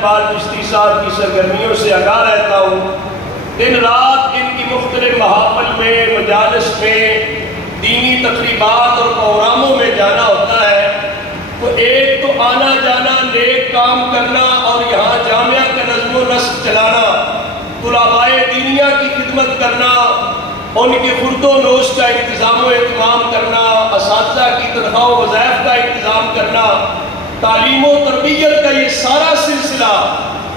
اقبال چشتی صاحب کی سرگرمیوں سے آگاہ رہتا ہوں، دن رات ان کی مختلف محافل میں، مجالس میں، دینی تقریبات اور پروگراموں میں جانا ہوتا ہے، تو ایک تو آنا جانا، نیک کام کرنا اور یہاں جامعہ کا نظم و نسق چلانا، طلباء دینیہ کی خدمت کرنا، ان کے خورد و نوش کا انتظام و اہتمام کرنا، اساتذہ کی تنخواہ و وظائف کا انتظام کرنا، تعلیم و تربیت کا یہ سارا سلسلہ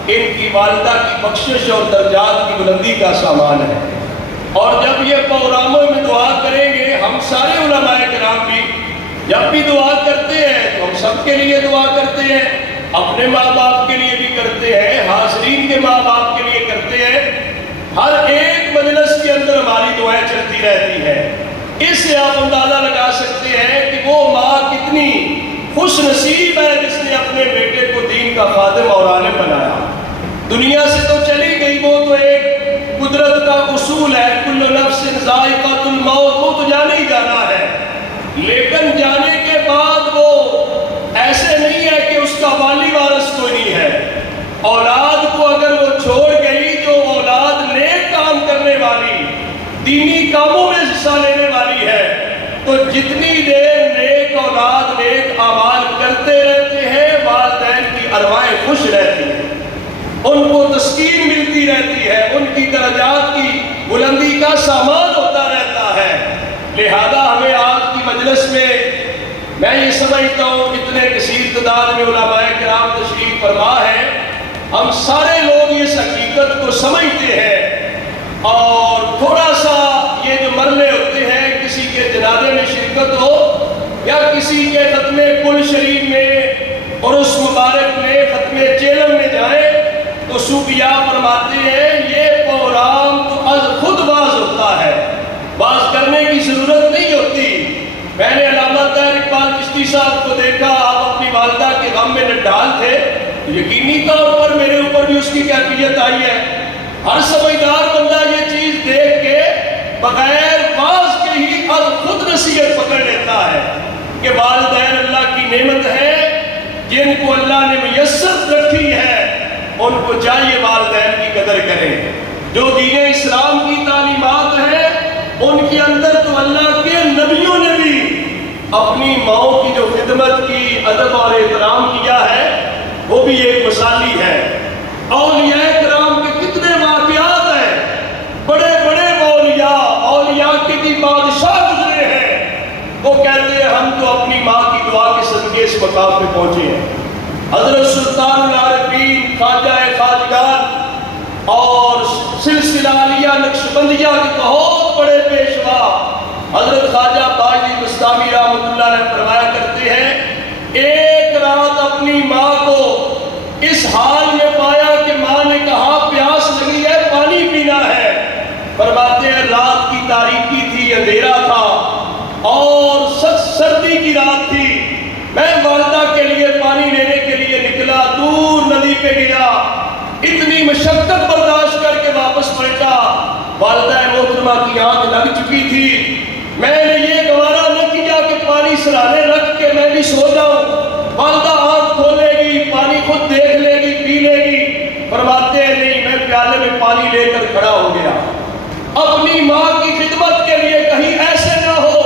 ان کی والدہ کی بخشش اور درجات کی بلندی کا سامان ہے۔ اور جب یہ پروگراموں میں دعا کریں گے، ہم سارے علماء کرام بھی جب بھی دعا کرتے ہیں تو ہم سب کے لیے دعا کرتے ہیں، اپنے ماں باپ کے لیے بھی کرتے ہیں، حاضرین کے ماں باپ کے لیے کرتے ہیں، ہر ایک مجلس کے اندر ہماری دعائیں چلتی رہتی ہیں۔ اس سے آپ اندازہ لگا سکتے ہیں کہ وہ ماں کتنی خوش نصیب ہے جس نے اپنے بیٹے کو دین کا خادم اور عالم بنایا۔ دنیا سے تو چلی گئی، وہ تو ایک قدرت کا اصول ہے، کل نفس ذائقۃ الموت، وہ تو جانا ہی جانا ہے، لیکن جانے کے بعد وہ ایسے نہیں ہے کہ اس کا والی وارث کوئی نہیں ہے۔ اولاد کو اگر وہ چھوڑ گئی، جو اولاد نیک کام کرنے والی، دینی کاموں میں حصہ لینے والی ہے، تو جتنی دیر نیک اولاد نیک اعمال کرتے رہتے ہیں، والدین کی ارواحیں خوش رہتی ہیں، ان کو تسکین ملتی رہتی ہے، ان کی درجات کی بلندی کا سامان ہوتا رہتا ہے۔ لہذا ہمیں آج کی مجلس میں یہ سمجھتا ہوں اتنے کثیر تعداد میں علماء کرام تشریف فرما ہے، ہم سارے لوگ اس حقیقت کو سمجھتے ہیں، اور تھوڑا سا یہ جو مرلے ہوتے ہیں، کسی کے جنازے میں شرکت ہو یا کسی کے ختم کل شریف میں اور اس مبارک میں ختم چیلم میں جائیں تو صوفیاء فرماتے ہیں یہ پروگرام تو از خود باز ہوتا ہے، باز کرنے کی ضرورت نہیں ہوتی۔ میں نے علامہ طاہر اقبال چشتی صاحب کو دیکھا، آپ اپنی والدہ کے غم میں نڈال تھے، یقینی طور پر میرے اوپر بھی اس کی کیفیت آئی ہے۔ ہر سمجھدار بندہ یہ چیز دیکھ کے بغیر باز کے ہی از خود نصیحت پکڑ لیتا ہے کہ والدین اللہ کی نعمت ہے، جن کو اللہ نے میسر رکھی ہے، ان کو چاہیے والدین کی قدر کریں۔ جو دین اسلام کی تعلیمات ہیں، ان کے اندر تو اللہ کے نبیوں نے بھی اپنی ماؤں کی جو خدمت کی، ادب اور احترام کیا ہے، وہ بھی ایک مثالی ہے۔ اولیاء کرام کے کتنے واقعات ہیں، بڑے بڑے اولیاء کے بھی بادشاہ گزرے ہیں، وہ کہتے ہیں ہم تو اپنی ماں کی دعا کے صدقے اس مقام پہ پہنچے ہیں۔ حضرت سلطان العارفین خواجہ خواجگان اور سلسلہ عالیہ نقشبندیہ کے بہت بڑے پیشوا حضرت خواجہ باجی بستامی رحمۃ اللہ علیہ فرمایا کرتے ہیں، ایک رات اپنی ماں کو اس حال میں پایا کہ ماں نے کہا پیاس لگی ہے، پانی پینا ہے۔ فرماتے ہیں رات کی تاریکی تھی، اندھیرا تھا اور سردی کی رات تھی، میں والدہ کے لیے پانی لینے کے لیے نکلا، دور ندی پہ گیا، اتنی مشقت برداشت کر کے واپس پلٹا، والدہ محترمہ کی آنکھ لگ چکی تھی، میں نے یہ گوارا نہ کیا کہ پانی سرانے رکھ کے میں بھی سو جاؤں، والدہ آنکھ کھولے گی، پانی خود دیکھ لے گی، پی لے گی۔ فرماتے ہیں نہیں، میں پیالے میں پانی لے کر کھڑا ہو گیا، اپنی ماں کی خدمت کے لیے، کہیں ایسے نہ ہو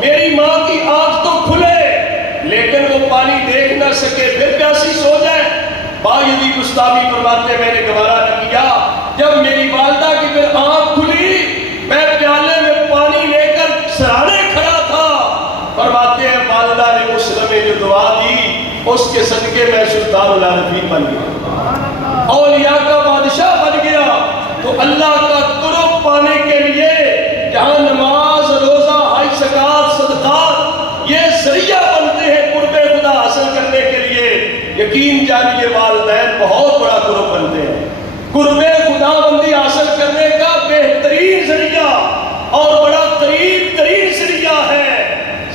میری ماں کی آنکھ تو کھلے لیکن وہ پانی دیکھ نہ سکے، پھر پیاسی سو جائے۔ باجی بستامی فرماتے ہیں میں نے گوارا نہ کیا، جب میری والدہ کی پھر آنکھ کھلی، میں پیالے میں پانی لے کر سرانے کھڑا تھا، فرماتے ہیں والدہ نے اس لمحے جو دعا دی، اس کے صدقے میں سلطان العارفین بن گیا، اولیاء کا بادشاہ بن گیا۔ تو اللہ کا قرب پانے کے لیے جہاں نماز، روزہ، حج، زکوٰۃ، صدقات یہ ذریعہ بنتے ہیں قرب خدا حاصل کرنے کے لیے، یقین جانیے والدین بہت بڑا قرب بنتے ہیں۔ قرب خدا بندی حاصل کرنے کا بہترین ذریعہ اور بڑا قریب ترین ذریعہ ہے،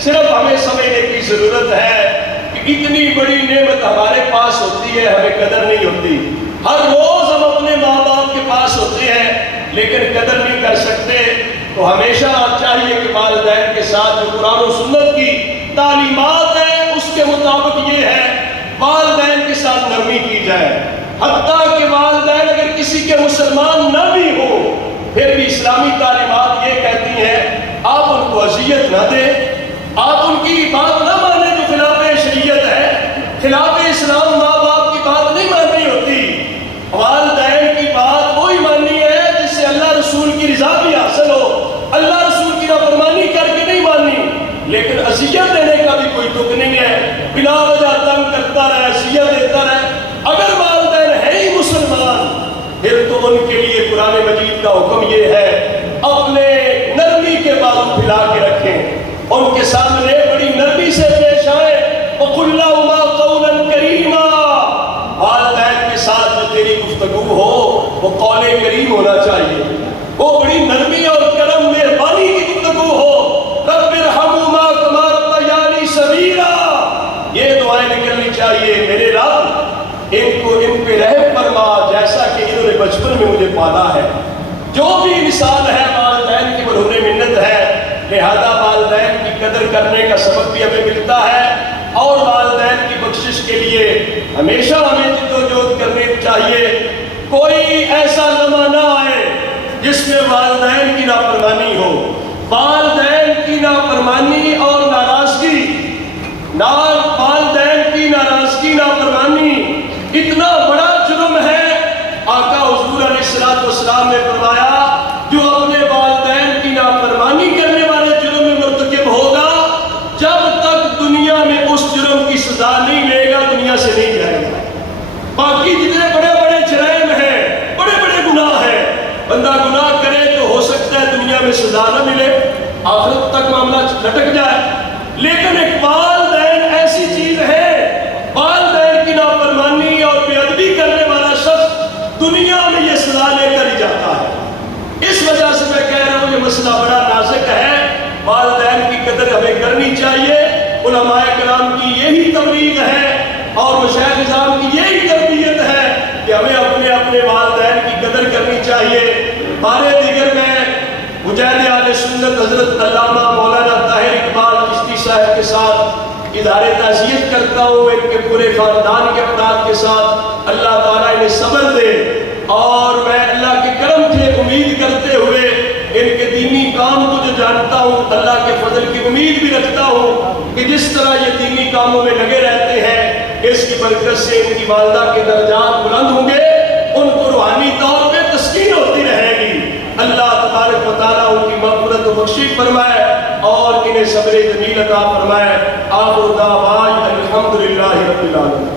صرف ہمیں سمجھنے کی ضرورت ہے کہ اتنی بڑی نعمت ہمارے پاس ہوتی ہے، ہمیں قدر نہیں ہوتی۔ ہر روز ہم اپنے ماں باپ کے پاس ہوتے ہیں لیکن قدر نہیں کر سکتے، تو ہمیشہ چاہیے کہ والدین کے ساتھ جو قرآن و سنت کی تعلیمات ہیں اس کے مطابق یہ ہے والدین کے ساتھ نرمی کی جائے، حتیٰ کہ والدین اگر کسی کے مسلمان نہ بھی ہو پھر بھی اسلامی تعلیمات یہ کہتی ہیں آپ ان کو اذیت نہ دیں، آپ ان کی بات نہ مانیں جو خلاف شریعت ہے، خلاف اسلام ماں باپ کی بات نہیں ماننی ہوتی، والدین کی بات وہی ماننی ہے جس سے اللہ رسول کی رضا بھی حاصل ہو، اللہ رسول کی نافرمانی کر کے نہیں ماننی، لیکن اذیت دینے کا بھی کوئی دکھ نہیں ہے، بلا وجہ تنگ کرتا رہے، اذیت دیتا رہے۔ اگر والدین ہے ہی مسلمان پھر تو ان کے لیے قرآن مجید کا حکم یہ ہے اپنے نرمی کے بالوں پھیلا کے رکھیں، ان کے سامنے بڑی نرمی سے پیش آئیں، وَقُلْ لَهُمَا قَوْلًا كَرِيمًا، والدین کے ساتھ جو تیری گفتگو ہو وہ قول کریم ہونا چاہیے، وہ بڑی نرمی اور کرم مہربانی کی گفتگو ہو، رب ارحمہما کما ربیانی صغیرا، یہ دعائیں نکلنی چاہیے، میرے رب ان پہ رحم فرما جیسا کہ انہوں نے بچپن میں مجھے پالا ہے۔ جو بھی مثال ہے والدین کی مرہون منت ہے، لہذا والدین کی قدر کرنے کا سبق بھی ہمیں ملتا ہے اور والدین کی بخشش کے لیے ہمیشہ ہمیں جدوجہد کرنی چاہیے۔ کوئی ایسا لمحہ نہ آئے جس میں والدین کی نافرمانی ہو، والدین کی نافرمانی اور ناراضگی، والدین کی ناراضگی نافرمانی اتنا بڑا جرم ہے، آقا حضور علیہ السلام نے فرمایا جو اپنے والدین کی نافرمانی کرنے والے جرم میں مرتکب ہوگا جب تک دنیا میں اس جرم کی سزا نہیں لے گا دنیا سے نہیں جائے گا۔ باقی جتنے بڑے بڑے جرائم ہیں، بڑے بڑے گناہ ہیں، بندہ گناہ کرے تو ہو سکتا ہے دنیا میں سزا نہ ملے، آخرت تک معاملہ لٹک جائے، لیکن ایک والدین ایسی چیز ہے، والدین کی نافرمانی اور بے ادبی کرنے والا شخص دنیا میں یہ سزا لے کر ہی جاتا ہے۔ اس وجہ سے میں کہہ رہا ہوں یہ مسئلہ بڑا نازک ہے، والدین کی قدر ہمیں کرنی چاہیے، علماء کرام کی یہی تبلیغ ہے اور مشائخ نظام کی یہی تربیت ہے کہ ہمیں اپنے اپنے والدین کی قدر کرنی چاہیے۔ بارے دیگر میں مجاہد اہل سنت حضرت علامہ مولانا طاہر اقبال چشتی صاحب کے ساتھ اظہار تعزیت کرتا ہوں، ان کے پورے خاندان کے افراد کے ساتھ اللہ تعالیٰ انہیں صبر دے، اور میں اللہ کے کرم سے امید کرتے ہوئے ان کے دینی کام کو جو جانتا ہوں اللہ کے فضل کی امید بھی رکھتا ہوں کہ جس طرح یہ دینی کاموں میں لگے رہتے ہیں اس کی برکت سے ان کی والدہ کے درجات بلند ہوں گے، ان کو روحانی طور پہ تسکین ہوتی رہے گی، اللہ تبارک و تعالیٰ ان کی مغفرت و بخشش فرمائے اور انہیں صبر جمیل عطا فرمائے۔ آخر دعوانا الحمدللہ رب العالمین۔